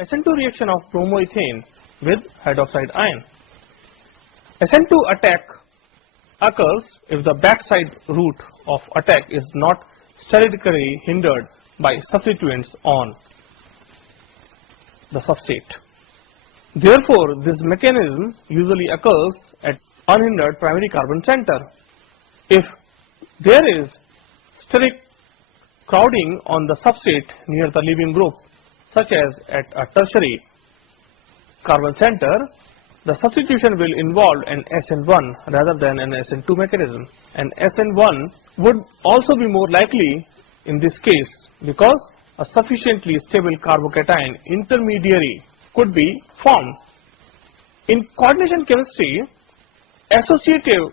SN2 reaction of bromoethane with hydroxide ion. SN2 attack occurs if the backside route of attack is not stereotically hindered by substituents on the substrate. Therefore, this mechanism usually occurs at unhindered primary carbon center. If there is steric crowding on the substrate near the leaving group, such as at a tertiary carbon center, the substitution will involve an SN1 rather than an SN2 mechanism, and SN1 would also be more likely in this case because a sufficiently stable carbocation intermediary could be formed. In coordination chemistry, associative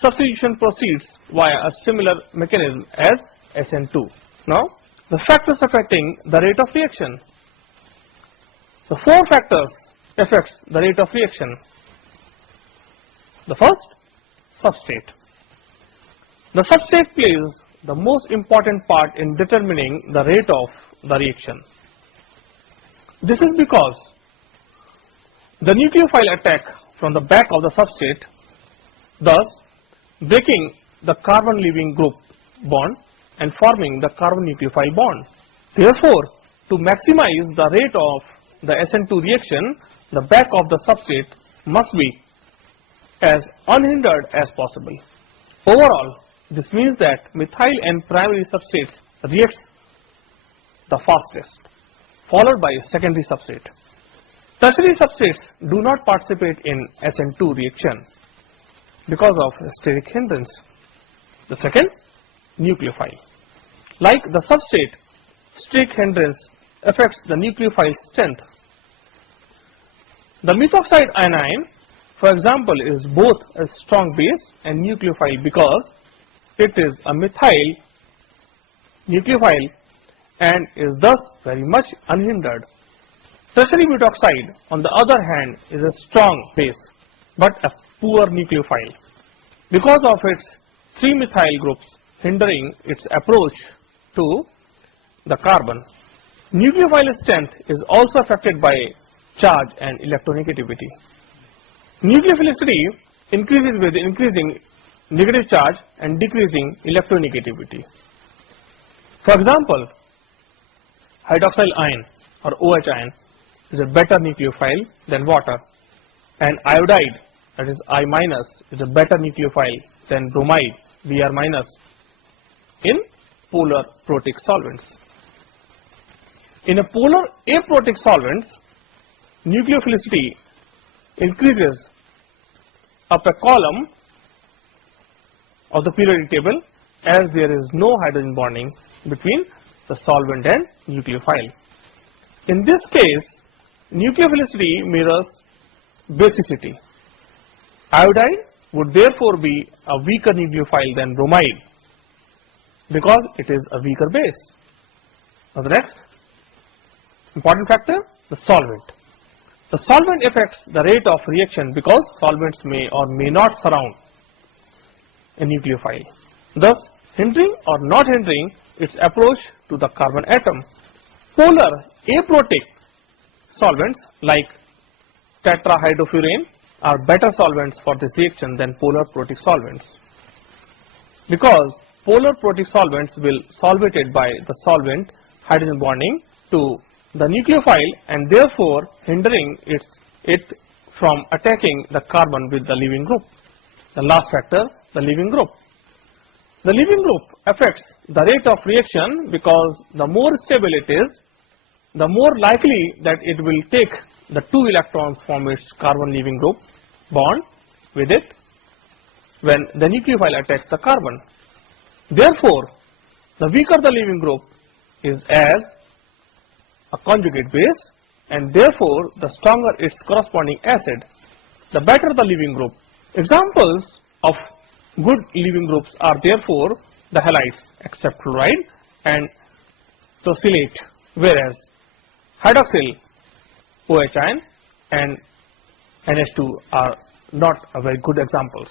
substitution proceeds via a similar mechanism as SN2. Now, the factors affecting the rate of reaction. The four factors affects the rate of reaction. The first, substrate. The substrate plays the most important part in determining the rate of the reaction. This is because the nucleophile attack from the back of the substrate, thus breaking the carbon leaving group bond and forming the carbon nucleophile bond. Therefore, to maximize the rate of the SN2 reaction, the back of the substrate must be as unhindered as possible. Overall, this means that methyl and primary substrates reacts the fastest, followed by secondary substrate. Tertiary substrates do not participate in SN2 reaction because of steric hindrance. The second, nucleophile. Like the substrate, steric hindrance affects the nucleophile strength. The methoxide anion, for example, is both a strong base and nucleophile because it is a methyl nucleophile and is thus very much unhindered. Tertiary methoxide, on the other hand, is a strong base but a poor nucleophile because of its 3 methyl groups hindering its approach to the carbon. Nucleophile strength is also affected by charge and electronegativity. Nucleophilicity increases with increasing negative charge and decreasing electronegativity. For example, hydroxyl ion or OH ion is a better nucleophile than water, and iodide, that is I minus, is a better nucleophile than bromide, Br minus, in polar protic solvents. In a polar aprotic solvents, nucleophilicity increases up a column of the periodic table as there is no hydrogen bonding between the solvent and nucleophile. In this case, nucleophilicity mirrors basicity. Iodide would therefore be a weaker nucleophile than bromide because it is a weaker base. Now the next important factor, the solvent. The solvent affects the rate of reaction because solvents may or may not surround a nucleophile, thus hindering or not hindering its approach to the carbon atom. Polar aprotic solvents like tetrahydrofurane are better solvents for this reaction than polar protic solvents because polar protic solvents will solvated by the solvent hydrogen bonding to the nucleophile and therefore hindering it from attacking the carbon with the leaving group. The last factor, the leaving group. The leaving group affects the rate of reaction because the more stable it is, the more likely that it will take the 2 electrons from its carbon leaving group bond with it when the nucleophile attacks the carbon. Therefore, the weaker the leaving group is as a conjugate base, and therefore the stronger its corresponding acid, the better the leaving group. Examples of good leaving groups are therefore the halides except fluoride and tosylate, whereas hydroxyl OH ion and NH2 are not very good examples.